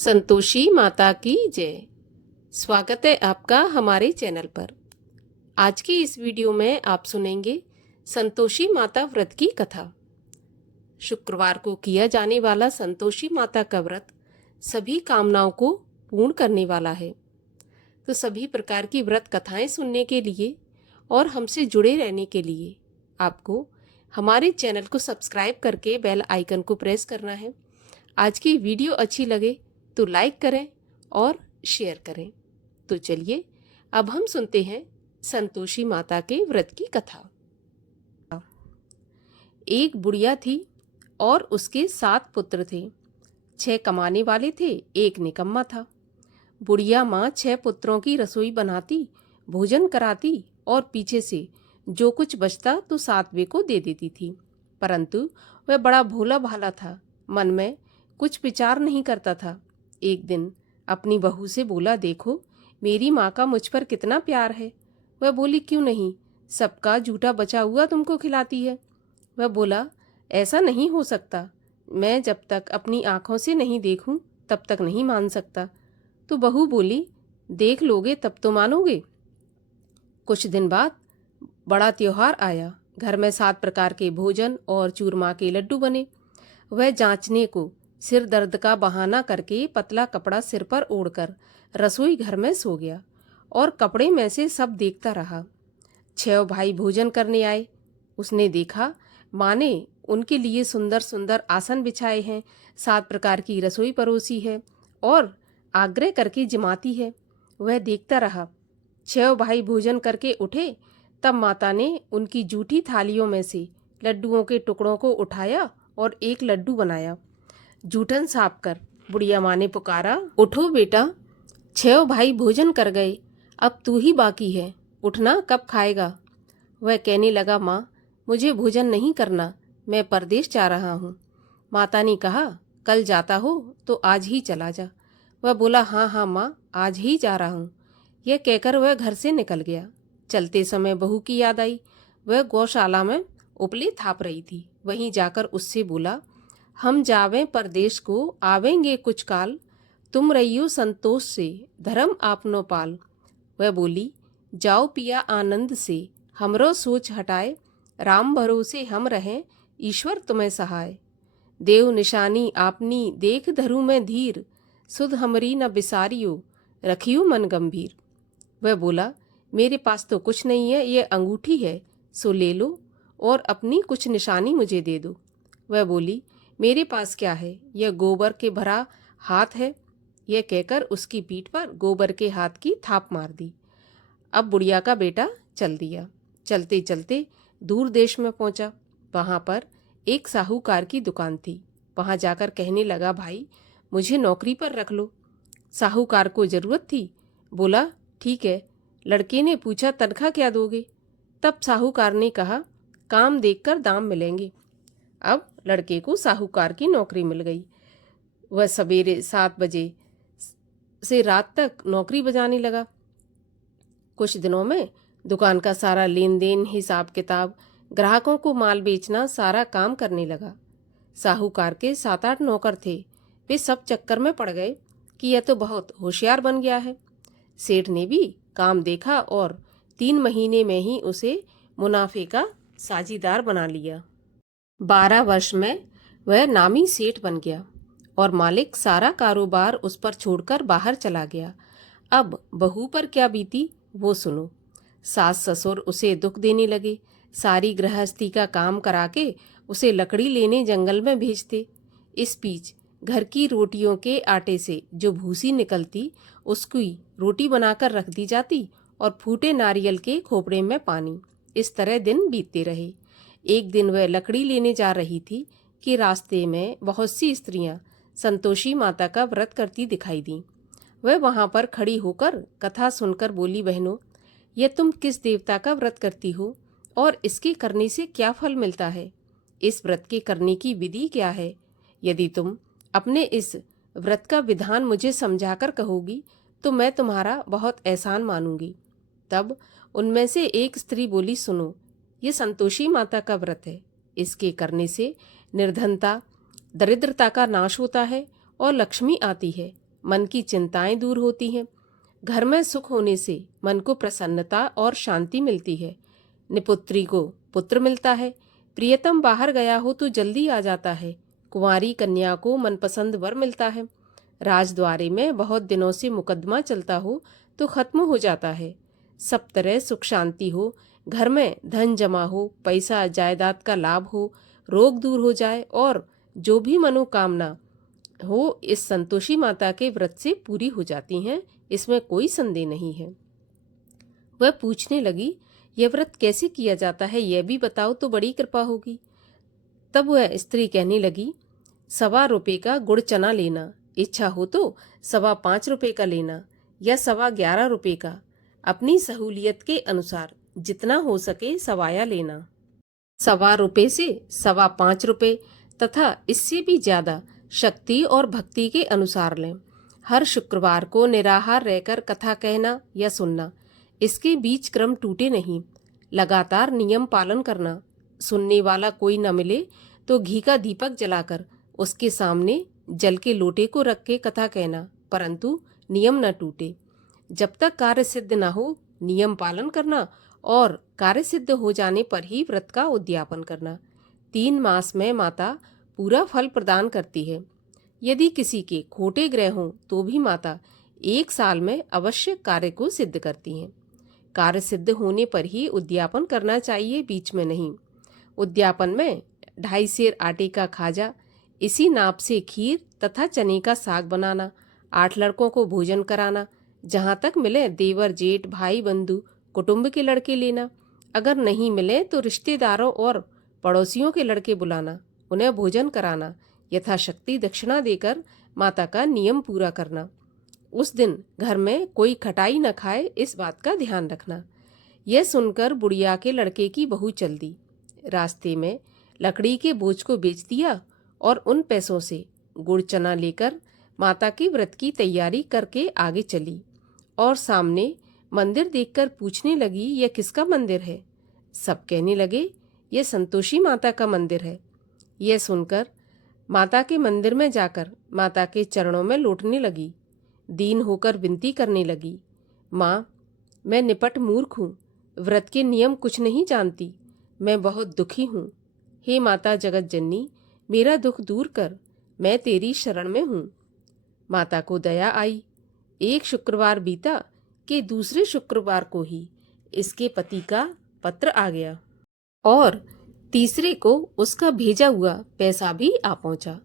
संतोषी माता की जय। स्वागत है आपका हमारे चैनल पर। आज की इस वीडियो में आप सुनेंगे संतोषी माता व्रत की कथा। शुक्रवार को किया जाने वाला संतोषी माता का व्रत सभी कामनाओं को पूर्ण करने वाला है। तो सभी प्रकार की व्रत कथाएं सुनने के लिए और हमसे जुड़े रहने के लिए आपको हमारे चैनल को सब्सक्राइब करके बेल आइकन को प्रेस करना है। आज की वीडियो अच्छी लगे तो लाइक करें और शेयर करें। तो चलिए अब हम सुनते हैं संतोषी माता के व्रत की कथा। एक बुढ़िया थी और उसके 7 पुत्र थे। 6 कमाने वाले थे, एक निकम्मा था। बुढ़िया माँ 6 पुत्रों की रसोई बनाती, भोजन कराती और पीछे से जो कुछ बचता तो 7वें को दे देती थी। परंतु वह बड़ा भोला भाला था, मन में कुछ विचार नहीं करता था। एक दिन अपनी बहू से बोला, देखो मेरी माँ का मुझ पर कितना प्यार है। वह बोली, क्यों नहीं, सबका जूठा बचा हुआ तुमको खिलाती है। वह बोला, ऐसा नहीं हो सकता, मैं जब तक अपनी आँखों से नहीं देखूं तब तक नहीं मान सकता। तो बहू बोली, देख लोगे तब तो मानोगे। कुछ दिन बाद बड़ा त्योहार आया। घर में 7 प्रकार के भोजन और चूरमा के लड्डू बने। वह जांचने को सिर दर्द का बहाना करके पतला कपड़ा सिर पर ओढ़कर रसोई घर में सो गया और कपड़े में से सब देखता रहा। 6 भाई भोजन करने आए। उसने देखा माँ ने उनके लिए सुंदर सुंदर आसन बिछाए हैं, 7 प्रकार की रसोई परोसी है और आग्रह करके जिमाती है। वह देखता रहा। 6 भाई भोजन करके उठे, तब माता ने उनकी जूठी थालियों में से लड्डुओं के टुकड़ों को उठाया और एक लड्डू बनाया। जूठन साफ कर बुढ़िया माँ ने पुकारा, उठो बेटा, 6 भाई भोजन कर गए, अब तू ही बाकी है, उठना, कब खाएगा। वह कहने लगा, माँ मुझे भोजन नहीं करना, मैं परदेश जा रहा हूँ। माता ने कहा, कल जाता हो तो आज ही चला जा। वह बोला, हाँ हाँ माँ, आज ही जा रहा हूँ। यह कहकर वह घर से निकल गया। चलते समय बहू की याद आई। वह गौशाला में उपले थाप रही थी। वहीं जाकर उससे बोला, हम जावें परदेश को, आवेंगे कुछ काल, तुम रहियो संतोष से, धर्म आपनो पाल। वह बोली, जाओ पिया आनंद से, हमरो सोच हटाए, राम भरोसे हम रहें, ईश्वर तुम्हें सहाय। देव निशानी आपनी देख धरू में धीर, सुध हमरी न बिसारियो, रखियो मन गंभीर। वह बोला, मेरे पास तो कुछ नहीं है, ये अंगूठी है, सो ले लो और अपनी कुछ निशानी मुझे दे दो। वह बोली, मेरे पास क्या है, यह गोबर के भरा हाथ है। यह कहकर उसकी पीठ पर गोबर के हाथ की थाप मार दी। अब बुढ़िया का बेटा चल दिया। चलते चलते दूर देश में पहुंचा। वहां पर एक साहूकार की दुकान थी। वहां जाकर कहने लगा, भाई मुझे नौकरी पर रख लो। साहूकार को जरूरत थी। बोला, ठीक है। लड़के ने पूछा, तनख्वाह क्या दोगे। तब साहूकार ने कहा, काम देखकर दाम मिलेंगे। अब लड़के को साहूकार की नौकरी मिल गई। वह सवेरे 7 बजे से रात तक नौकरी बजाने लगा। कुछ दिनों में दुकान का सारा लेन देन, हिसाब किताब, ग्राहकों को माल बेचना, सारा काम करने लगा। साहूकार के 7-8 नौकर थे। वे सब चक्कर में पड़ गए कि यह तो बहुत होशियार बन गया है। सेठ ने भी काम देखा और 3 महीने में ही उसे मुनाफे का साझीदार बना लिया। 12 वर्ष में वह नामी सेठ बन गया और मालिक सारा कारोबार उस पर छोड़कर बाहर चला गया। अब बहू पर क्या बीती वो सुनो। सास ससुर उसे दुख देने लगे। सारी गृहस्थी का काम करा के उसे लकड़ी लेने जंगल में भेजते। इस बीच घर की रोटियों के आटे से जो भूसी निकलती, उसकी रोटी बनाकर रख दी जाती और फूटे नारियल के खोपड़े में पानी। इस तरह दिन बीतते रहे। एक दिन वह लकड़ी लेने जा रही थी कि रास्ते में बहुत सी स्त्रियां संतोषी माता का व्रत करती दिखाई दी। वह वहां पर खड़ी होकर कथा सुनकर बोली, बहनों, यह तुम किस देवता का व्रत करती हो और इसके करने से क्या फल मिलता है? इस व्रत के करने की विधि क्या है? यदि तुम अपने इस व्रत का विधान मुझे समझाकर कहोगी तो मैं तुम्हारा बहुत एहसान मानूंगी। तब उनमें से एक स्त्री बोली, सुनो, ये संतोषी माता का व्रत है। इसके करने से निर्धनता, दरिद्रता का नाश होता है और लक्ष्मी आती है मन की चिंताएं दूर होती हैं। घर में सुख होने से मन को प्रसन्नता और शांति मिलती है। निपुत्री को पुत्र मिलता है। प्रियतम बाहर गया हो तो जल्दी आ जाता है। कुंवारी कन्या को मनपसंद वर मिलता है। राजद्वारे में बहुत दिनों से मुकदमा चलता हो तो खत्म हो जाता है। सब तरह सुख शांति हो, घर में धन जमा हो, पैसा जायदाद का लाभ हो, रोग दूर हो जाए और जो भी मनोकामना हो इस संतोषी माता के व्रत से पूरी हो जाती हैं, इसमें कोई संदेह नहीं है। वह पूछने लगी, यह व्रत कैसे किया जाता है, यह भी बताओ तो बड़ी कृपा होगी। तब वह स्त्री कहने लगी, 1.25 रुपये का गुड़ चना लेना, इच्छा हो तो 5.25 रुपये का लेना या 11.25 रुपये का, अपनी सहूलियत के अनुसार जितना हो सके सवाया लेना। 1.25 रुपये से 5.25 रुपये तथा इससे भी ज्यादा शक्ति और भक्ति के अनुसार लें। हर शुक्रवार को निराहार रहकर कथा कहना या सुनना, इसके बीच क्रम टूटे नहीं। लगातार नियम पालन करना। सुनने वाला कोई न मिले तो घी का दीपक जलाकर उसके सामने जल के लोटे को रख के कथा कहना, परंतु नियम न टूटे। जब तक कार्य सिद्ध न हो नियम पालन करना और कार्य सिद्ध हो जाने पर ही व्रत का उद्यापन करना। 3 मास में माता पूरा फल प्रदान करती है। यदि किसी के खोटे ग्रह हों तो भी माता 1 साल में अवश्य कार्य को सिद्ध करती हैं। कार्य सिद्ध होने पर ही उद्यापन करना चाहिए, बीच में नहीं। उद्यापन में 2.5 सेर आटे का खाजा, इसी नाप से खीर तथा चने का साग बनाना, 8 लड़कों को भोजन कराना, जहाँ तक मिले देवर जेठ भाई बंधु कुटुंब के लड़के लेना, अगर नहीं मिले तो रिश्तेदारों और पड़ोसियों के लड़के बुलाना, उन्हें भोजन कराना, यथाशक्ति दक्षिणा देकर माता का नियम पूरा करना। उस दिन घर में कोई खटाई न खाए, इस बात का ध्यान रखना। यह सुनकर बुढ़िया के लड़के की बहू चल दी। रास्ते में लकड़ी के बोझ को बेच दिया और उन पैसों से गुड़ चना लेकर माता के व्रत की तैयारी करके आगे चली और सामने मंदिर देखकर पूछने लगी, यह किसका मंदिर है? सब कहने लगे, यह संतोषी माता का मंदिर है। यह सुनकर माता के मंदिर में जाकर माता के चरणों में लौटने लगी। दीन होकर विनती करने लगी, माँ, मैं निपट मूर्ख हूँ, व्रत के नियम कुछ नहीं जानती, मैं बहुत दुखी हूँ। हे माता जगत जननी, मेरा दुख दूर कर, मैं तेरी शरण में हूँ। माता को दया आई। एक शुक्रवार बीता कि दूसरे शुक्रवार को ही इसके पति का पत्र आ गया और तीसरे को उसका भेजा हुआ पैसा भी आ पहुंचा।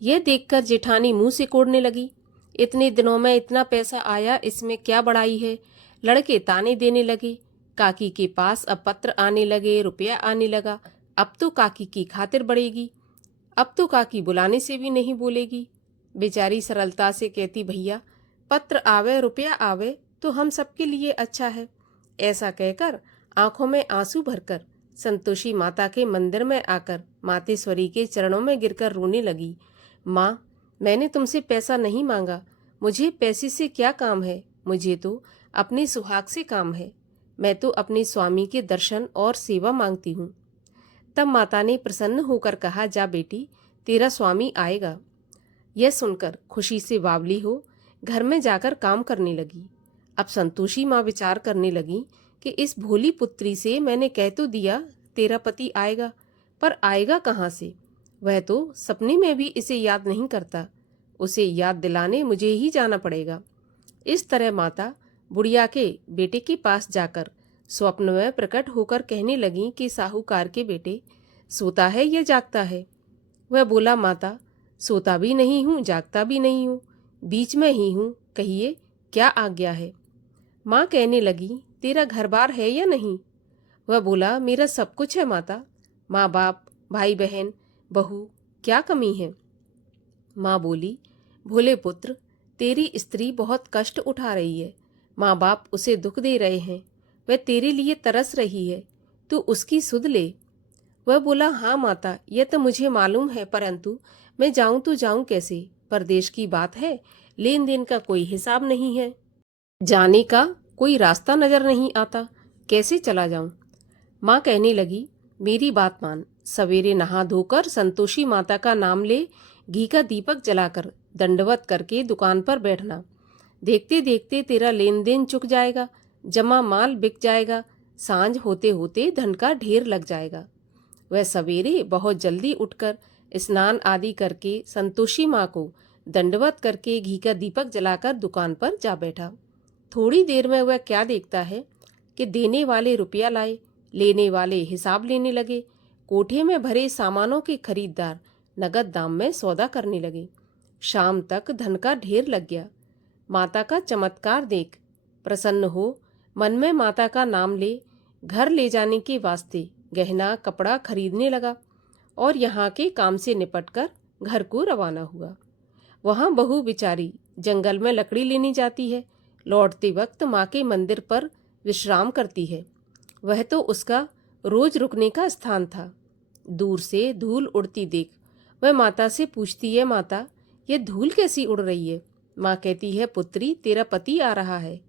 यह देखकर जेठानी मुंह से कोड़ने लगी, इतने दिनों में इतना पैसा आया, इसमें क्या बड़ाई है? लड़के ताने देने लगे। काकी के पास अब पत्र आने लगे, रुपया आने लगा। अब तो काकी की खातिर बढ़ेगी, अब तो काकी बुलाने से भी नहीं बोलेगी। बेचारी सरलता से कहती, भैया पत्र आवे रुपया आवे तो हम सबके लिए अच्छा है। ऐसा कहकर आंखों में आंसू भरकर संतोषी माता के मंदिर में आकर मातेश्वरी के चरणों में गिरकर रोने लगी। माँ, मैंने तुमसे पैसा नहीं मांगा, मुझे पैसे से क्या काम है, मुझे तो अपने सुहाग से काम है। मैं तो अपने स्वामी के दर्शन और सेवा मांगती हूँ। तब माता ने प्रसन्न होकर कहा, जा बेटी, तेरा स्वामी आएगा। यह सुनकर खुशी से बावली हो घर में जाकर काम करने लगी। अब संतोषी माँ विचार करने लगी कि इस भोली पुत्री से मैंने कह तो दिया तेरा पति आएगा, पर आएगा कहाँ से? वह तो सपने में भी इसे याद नहीं करता, उसे याद दिलाने मुझे ही जाना पड़ेगा। इस तरह माता बुढ़िया के बेटे के पास जाकर स्वप्न में प्रकट होकर कहने लगी कि साहूकार के बेटे, सोता है या जागता है? वह बोला, माता, सोता भी नहीं हूँ, जागता भी नहीं हूँ, बीच में ही हूँ, कहिए क्या आज्ञा है? माँ कहने लगी, तेरा घर बार है या नहीं? वह बोला, मेरा सब कुछ है माता, माँ बाप, भाई बहन, बहू, क्या कमी है? माँ बोली, भोले पुत्र, तेरी स्त्री बहुत कष्ट उठा रही है, माँ बाप उसे दुख दे रहे हैं, वह तेरे लिए तरस रही है, तू उसकी सुध ले। वह बोला, हाँ माता, यह तो मुझे मालूम है, परंतु मैं जाऊं तो जाऊं कैसे? परदेश की बात है, लेन देन का कोई हिसाब नहीं है, जाने का कोई रास्ता नजर नहीं आता, कैसे चला जाऊं? माँ कहने लगी, मेरी बात मान, सवेरे नहा धोकर संतोषी माता का नाम ले, घी का दीपक जलाकर दंडवत करके दुकान पर बैठना। देखते देखते तेरा लेन देन चुक जाएगा, जमा माल बिक जाएगा, सांझ होते होते धन का ढेर लग जाएगा। वह सवेरे बहुत जल्दी उठकर स्नान आदि करके संतोषी माँ को दंडवत करके घी का दीपक जलाकर दुकान पर जा बैठा। थोड़ी देर में वह क्या देखता है कि देने वाले रुपया लाए, लेने वाले हिसाब लेने लगे। कोठे में भरे सामानों के खरीददार नगद दाम में सौदा करने लगे। शाम तक धन का ढेर लग गया। माता का चमत्कार देख प्रसन्न हो मन में माता का नाम ले घर ले जाने के वास्ते गहना कपड़ा खरीदने लगा और यहाँ के काम से निपटकर घर को रवाना हुआ। वहाँ बहू बिचारी जंगल में लकड़ी लेने जाती है, लौटते वक्त माँ के मंदिर पर विश्राम करती है। वह तो उसका रोज रुकने का स्थान था। दूर से धूल उड़ती देख वह माता से पूछती है, माता यह धूल कैसी उड़ रही है? माँ कहती है, पुत्री तेरा पति आ रहा है,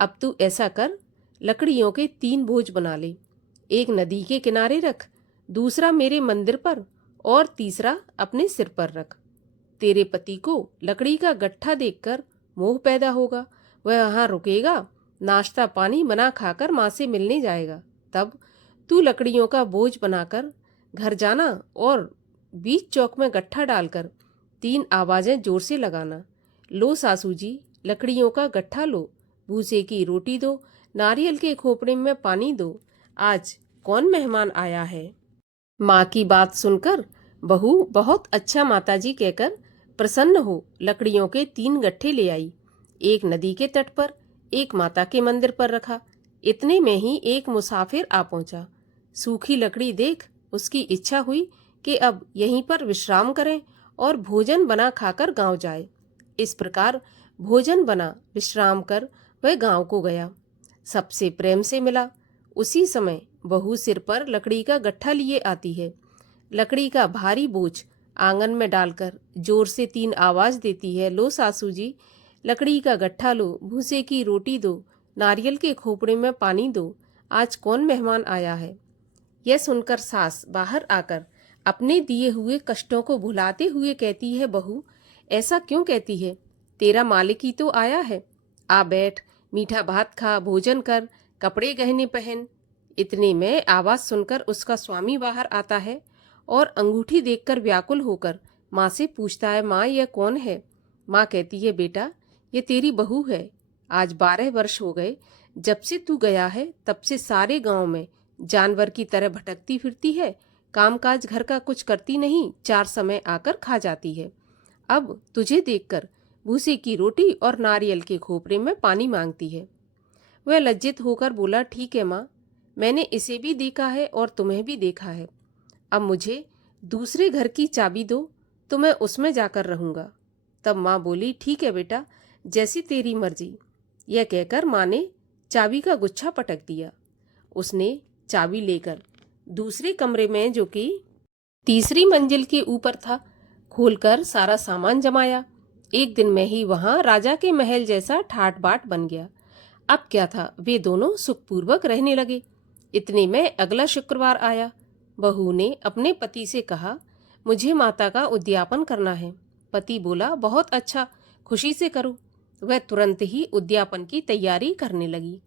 अब तू ऐसा कर लकड़ियों के 3 बोझ बना ले, एक नदी के किनारे रख, दूसरा मेरे मंदिर पर और तीसरा अपने सिर पर रख। तेरे पति को लकड़ी का गट्ठा देखकर मोह पैदा होगा, वह वहाँ रुकेगा, नाश्ता पानी बना खाकर माँ से मिलने जाएगा। तब तू लकड़ियों का बोझ बनाकर घर जाना और बीच चौक में गट्ठा डालकर 3 आवाजें जोर से लगाना, लो सासू जी लकड़ियों का गट्ठा लो, भूसे की रोटी दो, नारियल के खोपड़े में पानी दो, आज कौन मेहमान आया है। माँ की बात सुनकर बहू बहुत अच्छा माताजी कहकर प्रसन्न हो लकड़ियों के 3 गट्ठे ले आई। एक नदी के तट पर, एक माता के मंदिर पर रखा। इतने में ही एक मुसाफिर आ पहुंचा। सूखी लकड़ी देख उसकी इच्छा हुई कि अब यहीं पर विश्राम करें और भोजन बना खाकर गांव जाए। इस प्रकार भोजन बना विश्राम कर वह गांव को गया। सबसे प्रेम से मिला। उसी समय बहू सिर पर लकड़ी का गट्ठा लिए आती है। लकड़ी का भारी बोझ आंगन में डालकर जोर से 3 आवाज देती है, लो सासू जी लकड़ी का गट्ठा लो, भूसे की रोटी दो, नारियल के खोपड़े में पानी दो, आज कौन मेहमान आया है। यह सुनकर सास बाहर आकर अपने दिए हुए कष्टों को भुलाते हुए कहती है, बहू ऐसा क्यों कहती है, तेरा मालिक ही तो आया है, आ बैठ, मीठा भात खा, भोजन कर, कपड़े गहने पहन। इतने में आवाज सुनकर उसका स्वामी बाहर आता है और अंगूठी देखकर व्याकुल होकर माँ से पूछता है, माँ यह कौन है। माँ कहती है, बेटा ये तेरी बहू है, आज 12 वर्ष हो गए जब से तू गया है, तब से सारे गांव में जानवर की तरह भटकती फिरती है, कामकाज घर का कुछ करती नहीं, 4 समय आकर खा जाती है। अब तुझे देखकर भूसे की रोटी और नारियल के खोपरे में पानी मांगती है। वह लज्जित होकर बोला, ठीक है माँ, मैंने इसे भी देखा है और तुम्हें भी देखा है, अब मुझे दूसरे घर की चाबी दो तो मैं उसमें जाकर रहूँगा। तब माँ बोली, ठीक है बेटा, जैसी तेरी मर्जी। यह कहकर माँ ने चाबी का गुच्छा पटक दिया। उसने चाबी लेकर दूसरे कमरे में, जो कि तीसरी मंजिल के ऊपर था, खोलकर सारा सामान जमाया। एक दिन में ही वहां राजा के महल जैसा ठाट बाट बन गया। अब क्या था, वे दोनों सुखपूर्वक रहने लगे। इतने में अगला शुक्रवार आया। बहू ने अपने पति से कहा, मुझे माता का उद्यापन करना है। पति बोला, बहुत अच्छा, खुशी से करो। वह तुरंत ही उद्यापन की तैयारी करने लगी।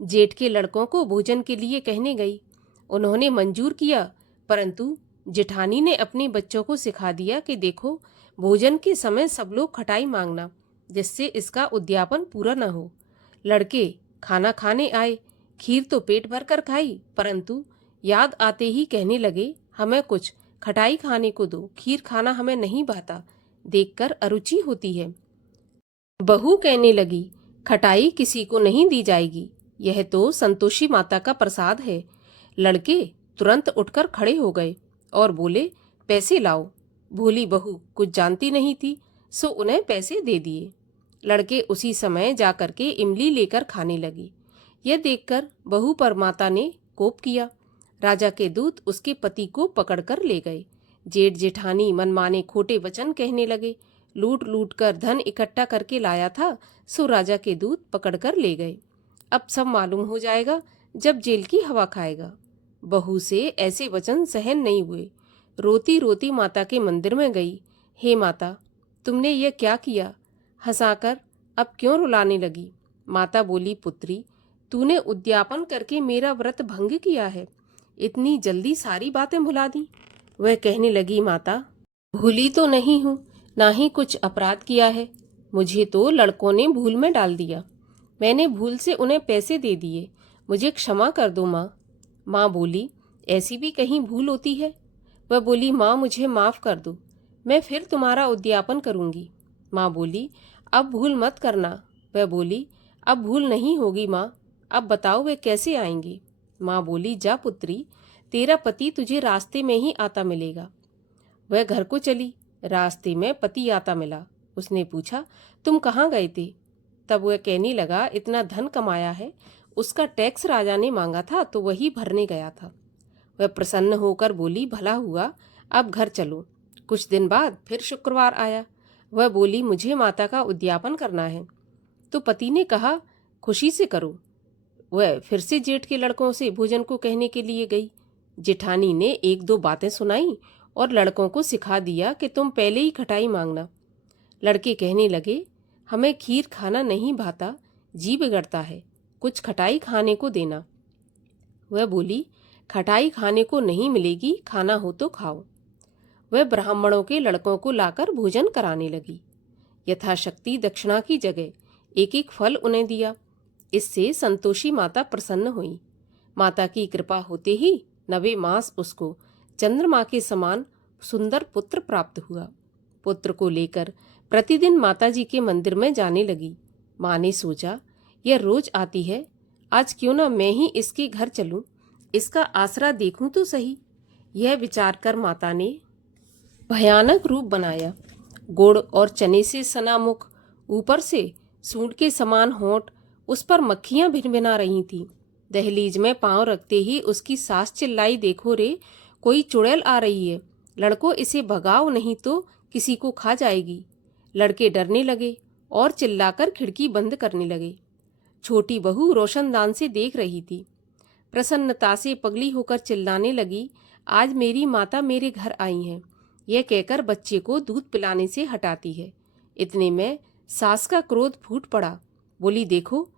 जेठ के लड़कों को भोजन के लिए कहने गई। उन्होंने मंजूर किया, परंतु जेठानी ने अपने बच्चों को सिखा दिया कि देखो, भोजन के समय सब लोग खटाई मांगना, जिससे इसका उद्यापन पूरा न हो। लड़के खाना खाने आए, खीर तो पेट भर कर खाई, परंतु याद आते ही कहने लगे, हमें कुछ खटाई खाने को दो, खीर खाना हमें नहीं भाता, देखकर अरुचि होती है। बहू कहने लगी, खटाई किसी को नहीं दी जाएगी, यह तो संतोषी माता का प्रसाद है। लड़के तुरंत उठकर खड़े हो गए और बोले, पैसे लाओ। भोली बहू कुछ जानती नहीं थी, सो उन्हें पैसे दे दिए। लड़के उसी समय जाकर के इमली लेकर खाने लगे। यह देखकर बहू पर माता ने कोप किया। राजा के दूत उसके पति को पकड़कर ले गए। जेठ जेठानी मनमाने खोटे वचन कहने लगे। लूट लूट कर धन इकट्ठा करके लाया था, सो राजा के दूत पकड़कर ले गए। अब सब मालूम हो जाएगा जब जेल की हवा खाएगा। बहू से ऐसे वचन सहन नहीं हुए। रोती रोती माता के मंदिर में गई। हे माता, तुमने ये क्या किया? हंसाकर अब क्यों रुलाने लगी? माता बोली, पुत्री, तूने उद्यापन करके मेरा व्रत भंग किया है। इतनी जल्दी सारी बातें भुला दी। वह कहने लगी, माता, भूली तो नहीं हूँ, ना ही कुछ अपराध किया है। मुझे तो लड़कों ने भूल में डाल दिया। मैंने भूल से उन्हें पैसे दे दिए। मुझे क्षमा कर दो माँ। माँ बोली, ऐसी भी कहीं भूल होती है? वह बोली, माँ, मुझे माफ़ कर दो, मैं फिर तुम्हारा उद्यापन करूँगी। माँ बोली, अब भूल मत करना। वह बोली, अब भूल नहीं होगी माँ। अब बताओ वे कैसे आएंगे? माँ बोली, जा पुत्री, तेरा पति तुझे रास्ते में ही आता मिलेगा। वह घर को चली। रास्ते में पति आता मिला। उसने पूछा, तुम कहाँ गए थे? तब वह कहने लगा, इतना धन कमाया है, उसका टैक्स राजा ने मांगा था तो वही भरने गया था। वह प्रसन्न होकर बोली, भला हुआ, अब घर चलो। कुछ दिन बाद फिर शुक्रवार आया। वह बोली, मुझे माता का उद्यापन करना है। तो पति ने कहा, खुशी से करो। वह फिर से जेठ के लड़कों से भोजन को कहने के लिए गई। जेठानी ने एक दो बातें सुनाई और लड़कों को सिखा दिया कि तुम पहले ही खटाई मांगना। लड़के कहने लगे, हमें खीर खाना नहीं भाता, जी बिगड़ता है, कुछ खटाई खाने को देना। वह बोली, खटाई खाने को नहीं मिलेगी, खाना हो तो खाओ। वह ब्राह्मणों के लड़कों को लाकर भोजन कराने लगी। यथाशक्ति दक्षिणा की जगह एक एक फल उन्हें दिया। इससे संतोषी माता प्रसन्न हुई। माता की कृपा होते ही 9वें मास उसको चंद्रमा के समान सुंदर पुत्र प्राप्त हुआ। पुत्र को लेकर प्रतिदिन माताजी के मंदिर में जाने लगी। माँ ने सोचा, यह रोज आती है, आज क्यों न मैं ही इसके घर चलूं, इसका आसरा देखूं तो सही। यह विचार कर माता ने भयानक रूप बनाया। गुड़ और चने से सना मुख, ऊपर से सूंड के समान होंठ, उस पर मक्खियां भिनभिना रही थीं। दहलीज में पांव रखते ही उसकी सास चिल्लाई, देखो रे, कोई चुड़ैल आ रही है, लड़कों इसे भगाओ नहीं तो किसी को खा जाएगी। लड़के डरने लगे और चिल्लाकर खिड़की बंद करने लगे। छोटी बहू रोशनदान से देख रही थी। प्रसन्नता से पगली होकर चिल्लाने लगी, आज मेरी माता मेरे घर आई हैं। यह कहकर बच्चे को दूध पिलाने से हटाती है। इतने में सास का क्रोध फूट पड़ा। बोली, देखो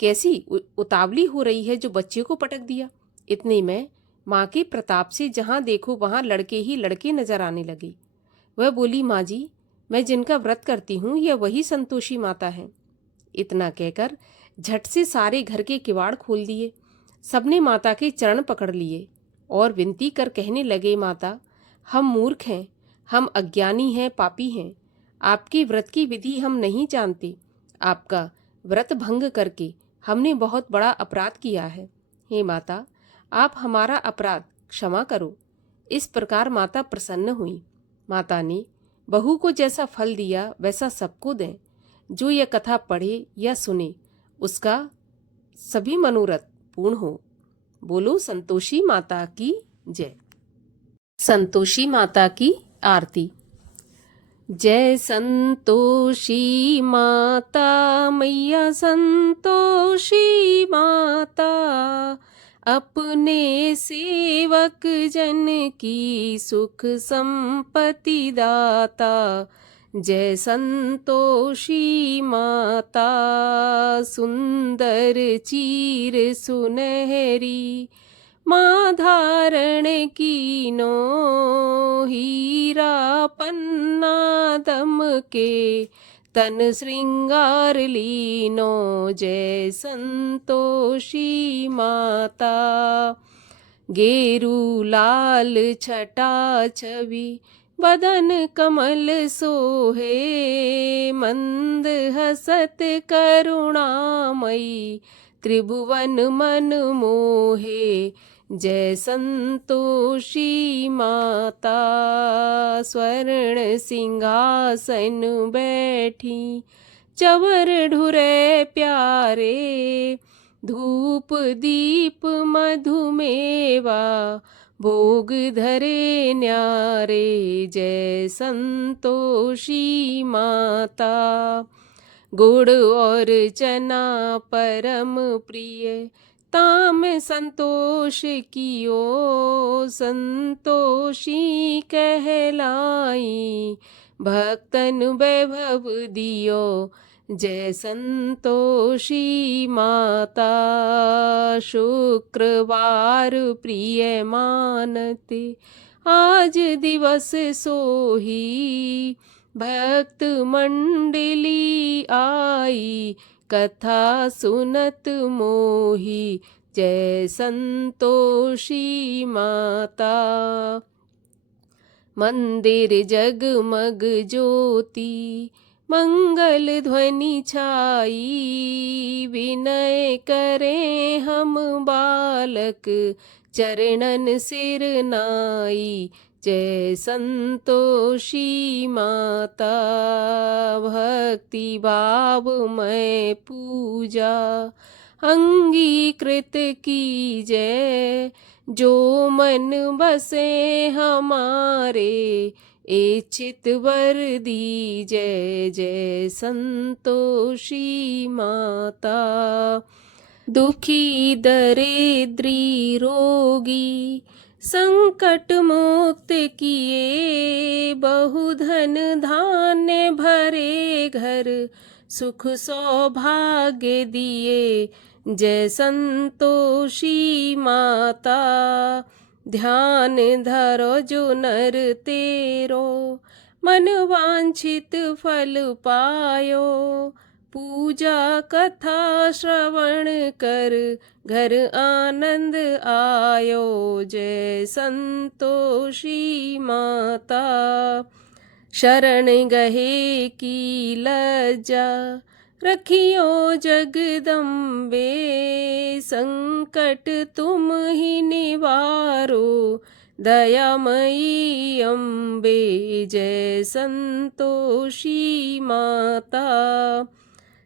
कैसी उतावली हो रही है जो बच्चे को पटक दिया। इतने में माँ के प्रताप से जहाँ देखो वहाँ लड़के ही लड़के नजर आने लगे। वह बोली, माँ जी, मैं जिनका व्रत करती हूँ यह वही संतोषी माता है। इतना कहकर झट से सारे घर के किवाड़ खोल दिए। सबने माता के चरण पकड़ लिए और विनती कर कहने लगे, माता, हम मूर्ख हैं, हम अज्ञानी हैं, पापी हैं। आपके व्रत की विधि हम नहीं जानते। आपका व्रत भंग करके हमने बहुत बड़ा अपराध किया है। हे माता, आप हमारा अपराध क्षमा करो। इस प्रकार माता प्रसन्न हुई। माता ने बहू को जैसा फल दिया वैसा सबको दें। जो यह कथा पढ़े या सुने उसका सभी मनोरथ पूर्ण हो। बोलो संतोषी माता की जय। संतोषी माता की आरती। जय संतोषी माता, मैया संतोषी माता, अपने सेवक जन की सुख संपत्ति दाता। जय संतोषी माता, सुंदर चीर सुनहरी, माँ धारण कीनो, हीरा पन्ना दमके, तन श्रृंगार लीनो। जय संतोषी माता, गेरू लाल छटा छवि, बदन कमल सोहे, मंद हसत करुणामयी, त्रिभुवन मन मोहे। जय संतोषी माता, स्वर्ण सिंहासन बैठी, चवर ढुरे प्यारे, धूप दीप मधुमेवा, भोग धरे न्यारे। जय संतोषी माता, गुड़ और चना परम प्रिय, ताम संतोष कियो, संतोषी कहलाई, भक्तन वैभव दियो जय संतोषी माता। शुक्रवार प्रिय मानते आज दिवस सोही, भक्त मंडली आई कथा सुनत मोही। जय संतोषी माता। मंदिर जगमग ज्योति मंगल ध्वनि छाई। विनय करें हम बालक चरणन सिर नाई। जय संतोषी माता। भक्ति भाव में पूजा अंगीकृत की जय। जो मन बसे हमारे इच्छित वर दी। जय जय संतोषी माता। दुखी दरिद्री रोगी संकट मुक्त किए। बहुधन धान्य भरे घर सुख सौभाग्य दिए। जय संतोषी माता। ध्यान धरो जो नर तेरो मन वांछित फल पायो। पूजा कथा श्रवण कर घर आनंद आयो। जय संतोषी माता। शरण गहे की लज्जा रखियो जगदम्बे। संकट तुम ही निवारो दयामयी अम्बे। जय संतोषी माता।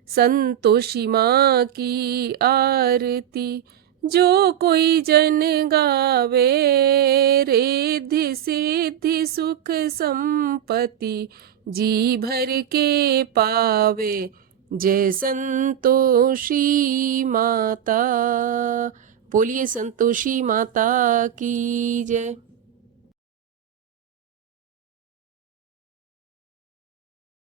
संतोषी माँ की आरती जो कोई जन गावे। रिद्धि सिद्धि सुख संपत्ति जी भर के पावे। जय संतोषी माता। बोलिए संतोषी माता की जय।